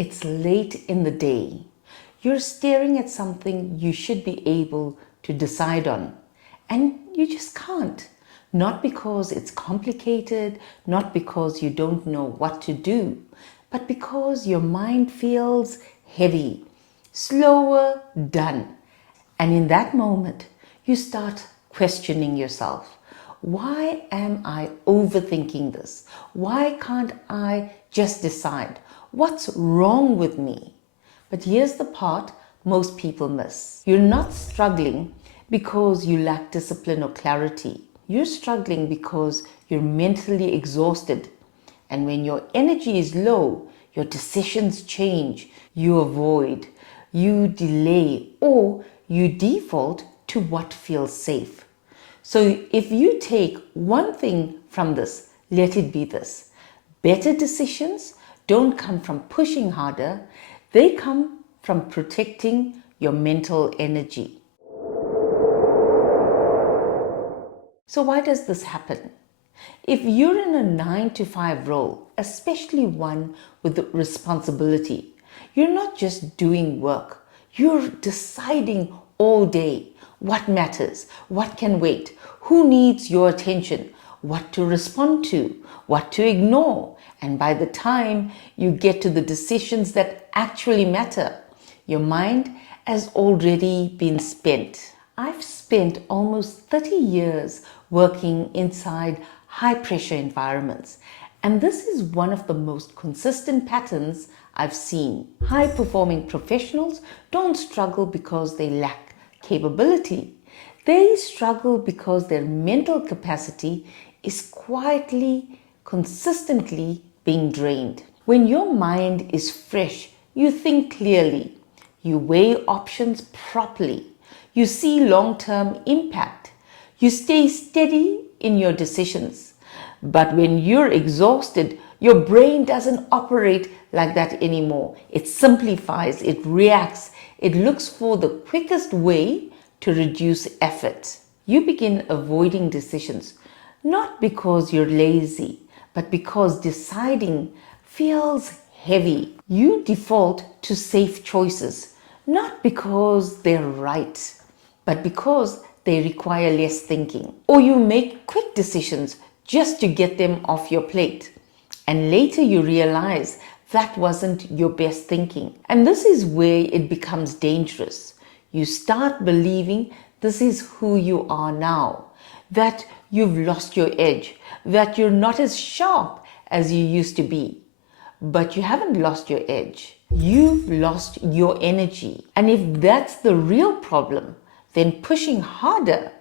It's late in the day. You're staring at something you should be able to decide on, and you just can't. Not because it's complicated, not because you don't know what to do, but because your mind feels heavy, slower done. And in that moment, you start questioning yourself. Why am I overthinking this? Why can't I just decide? What's wrong with me? But here's the part most people miss. You're not struggling because you lack discipline or clarity. You're struggling because you're mentally exhausted. And when your energy is low, your decisions change. You avoid, you delay, or you default to what feels safe. So if you take one thing from this, let it be this. Better decisions don't come from pushing harder, they come from protecting your mental energy. So why does this happen? If you're in a 9 to 5 role, especially one with responsibility, you're not just doing work, you're deciding all day what matters, what can wait, who needs your attention, what to respond to, what to ignore. And by the time you get to the decisions that actually matter, your mind has already been spent. I've spent almost 30 years working inside high-pressure environments, and this is one of the most consistent patterns I've seen. High-performing professionals don't struggle because they lack capability. They struggle because their mental capacity is quietly, consistently being drained. When your mind is fresh, you think clearly, you weigh options properly, you see long-term impact, you stay steady in your decisions. But when you're exhausted, your brain doesn't operate like that anymore. It simplifies, it reacts, it looks for the quickest way to reduce effort. You begin avoiding decisions, not because you're lazy, but because deciding feels heavy. You default to safe choices, not because they're right, but because they require less thinking. Or you make quick decisions just to get them off your plate. And later you realize that wasn't your best thinking. And this is where it becomes dangerous. You start believing this is who you are now, that you've lost your edge, that you're not as sharp as you used to be. But you haven't lost your edge. You've lost your energy. And if that's the real problem, then pushing harder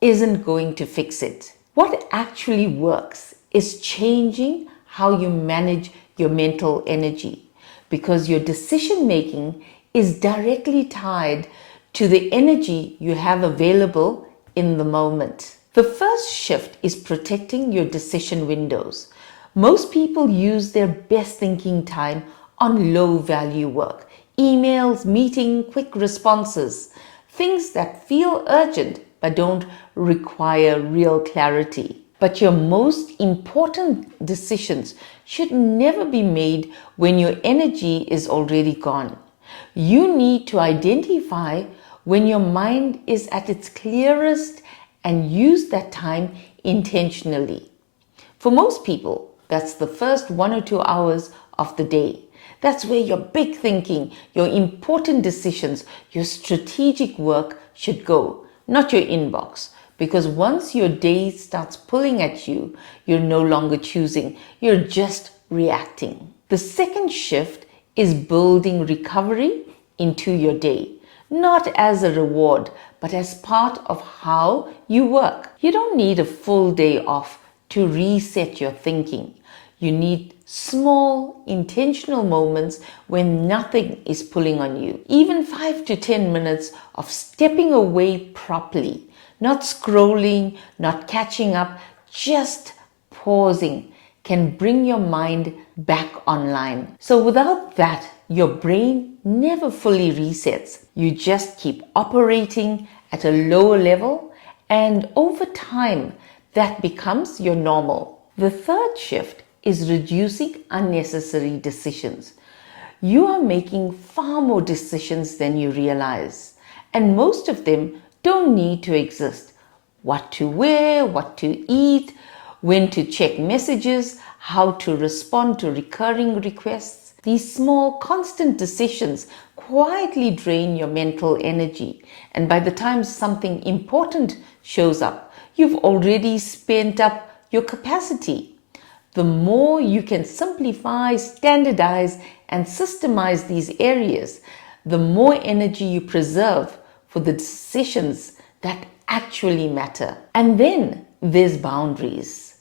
isn't going to fix it. What actually works is changing how you manage your mental energy, because your decision making is directly tied to the energy you have available in the moment. The first shift is protecting your decision windows. Most people use their best thinking time on low value work, emails, meeting, quick responses, things that feel urgent but don't require real clarity. But your most important decisions should never be made when your energy is already gone. You need to identify when your mind is at its clearest and use that time intentionally. For most people, that's the first 1 or 2 hours of the day. That's where your big thinking, your important decisions, your strategic work should go, not your inbox. Because once your day starts pulling at you, you're no longer choosing, you're just reacting. The second shift is building recovery into your day, not as a reward, but as part of how you work. You don't need a full day off to reset your thinking. You need small, intentional moments when nothing is pulling on you. Even 5 to 10 minutes of stepping away properly, not scrolling, not catching up, just pausing can bring your mind back online. So without that, your brain never fully resets. You just keep operating at a lower level, and over time, that becomes your normal. The third shift is reducing unnecessary decisions. you are making far more decisions than you realize. And most of them don't need to exist. What to wear, what to eat, when to check messages, how to respond to recurring requests. These small, constant decisions quietly drain your mental energy. And by the time something important shows up, you've already spent up your capacity. The more you can simplify, standardize, and systemize these areas, the more energy you preserve for the decisions that actually matter. And then there's boundaries.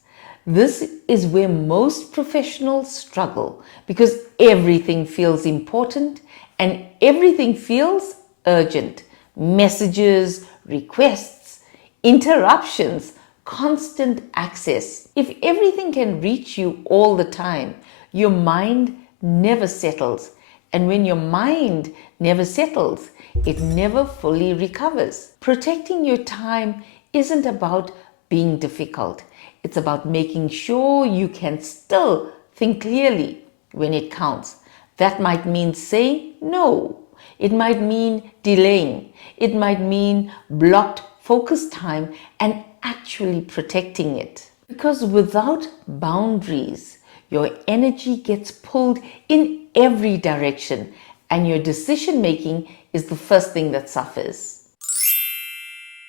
This is where most professionals struggle because everything feels important and everything feels urgent. Messages, requests, interruptions, constant access. If everything can reach you all the time, your mind never settles. And when your mind never settles, it never fully recovers. Protecting your time isn't about being difficult. It's about making sure you can still think clearly when it counts. That might mean saying no. It might mean delaying. It might mean blocked focus time and actually protecting it. Because without boundaries, your energy gets pulled in every direction and your decision making is the first thing that suffers.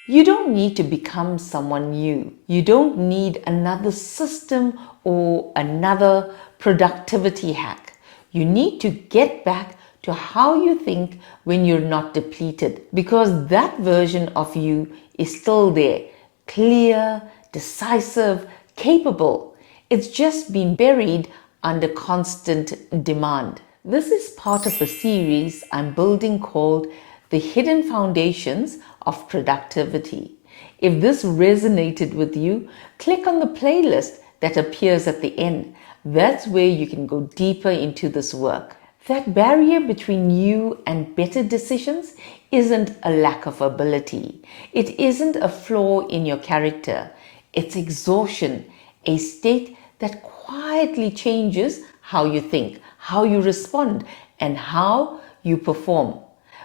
You don't need to become someone new. You don't need another system or another productivity hack. You need to get back to how you think when you're not depleted, because that version of you is still there, clear, decisive, capable. It's just been buried under constant demand. This is part of a series I'm building called The Hidden Foundations of Productivity. If this resonated with you, click on the playlist that appears at the end. That's where you can go deeper into this work. That barrier between you and better decisions isn't a lack of ability. It isn't a flaw in your character. It's exhaustion, a state that quietly changes how you think, how you respond, and how you perform.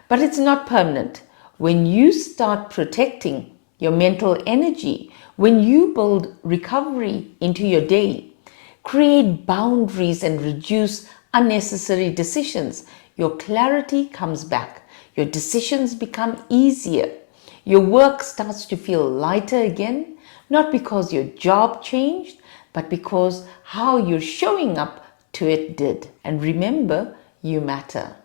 But it's not permanent. When you start protecting your mental energy, when you build recovery into your day, create boundaries and reduce unnecessary decisions, your clarity comes back. Your decisions become easier. Your work starts to feel lighter again, not because your job changed, but because how you're showing up to it did. And remember, you matter.